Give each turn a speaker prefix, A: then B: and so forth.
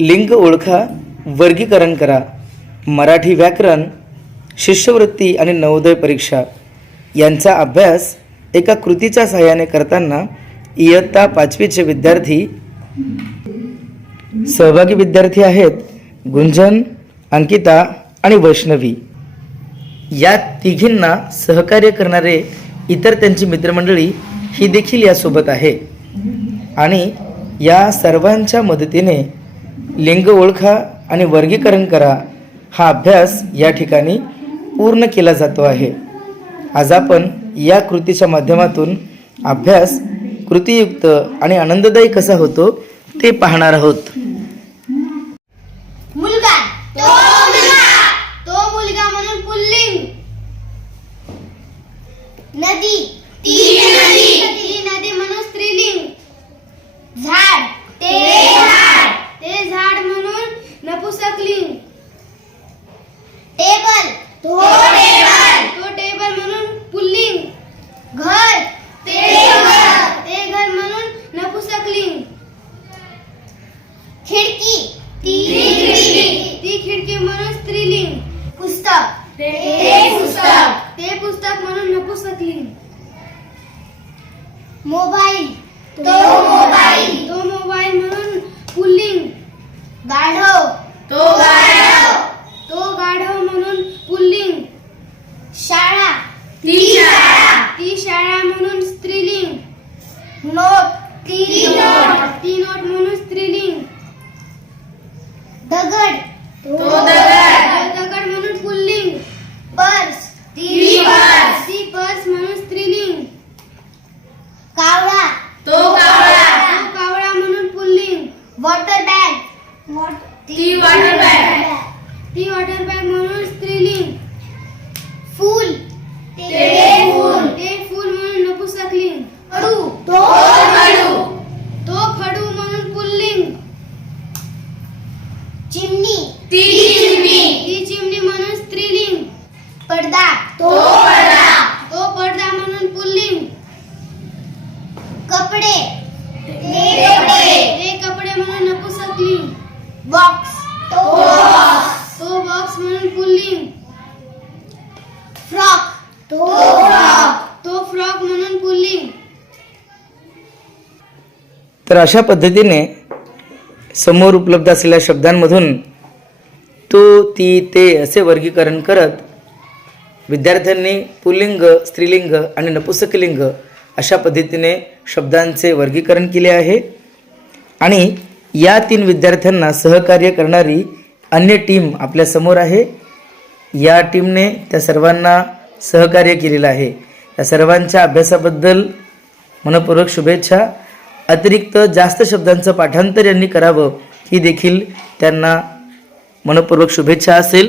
A: लिंग ओळखा वर्गीकरण करा मराठी व्याकरण शिष्यवृत्ती आणि नवोदय परीक्षा. यांचा अभ्यास एका कृतीच्या सहाय्याने करताना इयत्ता पाचवीचे विद्यार्थी सहभागी विद्यार्थी आहेत गुंजन अंकिता आणि वैष्णवी. या तिघींना सहकार्य करणारे इतर त्यांची मित्रमंडळी ही देखील यासोबत आहे. आणि या सर्वांच्या मदतीने लिंग ओळखा आणि वर्गीकरण करा हा अभ्यास या ठिकाणी पूर्ण केला जातो आहे. आज आपण या कृतीच्या माध्यमातून अभ्यास कृतीयुक्त आणि आनंददायी कसा होतो ते पाहणार आहोत.
B: मुलगा तो मुलगा तो मुलगा म्हणून पुल्लिंग. नदी ती नदी ती नदी म्हणून स्त्रीलिंग झाड ते झाड ते झाड म्हणून नपुसकलिंग टेबल तो टेबल. तो टेबल म्हणून पुल्लिंग. घर. ते घर. ते घर म्हणून नपुसकलिंग. खिडकी. ती खिडकी. ती खिडकी म्हणून स्त्रीलिंग. पुस्तक. ते पुस्तक. ते पुस्तक म्हणून नपुसकलिंग. मोबाईल. तो मोबाईल. तो मोबाईल म्हणून पुल्लिंग. गाढव तो गाढव तो गाढव म्हणून पुल्लिंग शाळा ती शाळा. ती शाळा म्हणून स्त्रीलिंग. नोट. ती नोट. ती नोट. म्हणून स्त्रीलिंग. दगड. तो दगड. दगड म्हणून पुल्लिंग. पर्स. ती पर्स. ती पर्स म्हणून स्त्रीलिंग. कावळा. तो कावळा. तो कावळा म्हणून पुल्लिंग. Water bag. ती वॉटर बॅग. ती वॉटर बॅग म्हणून स्त्रीलिंग फूल ते फूल ते फूल म्हणून नपुसकलिंग खडू तो खडू तो खडू म्हणून पुल्लिंग चिमणी ती चिमणी ती चिमणी म्हणून स्त्रीलिंग पडदा तो पडदा तो पडदा म्हणून पुल्लिंग. कपडे. ते कपडे. ते कपडे म्हणून नपुसकलिंग. बॉक्स. तो बॉक्स. तो बॉक्स म्हणून पुल्लिंग. फ्रॉक. तो फ्रॉक. तो फ्रॉक म्हणून पुल्लिंग.
A: तर अशा पद्धतीने समोर उपलब्ध असलेल्या शब्दांमधून तो ती ते असे वर्गीकरण करत विद्यार्थ्यांनी पुल्लिंग स्त्रीलिंग आणि नपुसकलिंग अशा पद्धतीने शब्दांचे वर्गीकरण केले आहे. आणि या तीन विद्यार्थ्यांना सहकार्य करणारी अन्य टीम आपल्यासमोर आहे. या टीमने त्या सर्वांना सहकार्य केलेलं आहे. त्या सर्वांच्या अभ्यासाबद्दल मनपूर्वक शुभेच्छा. अतिरिक्त जास्त शब्दांचं पाठांतर यांनी करावं ही देखील त्यांना मनपूर्वक शुभेच्छा असेल.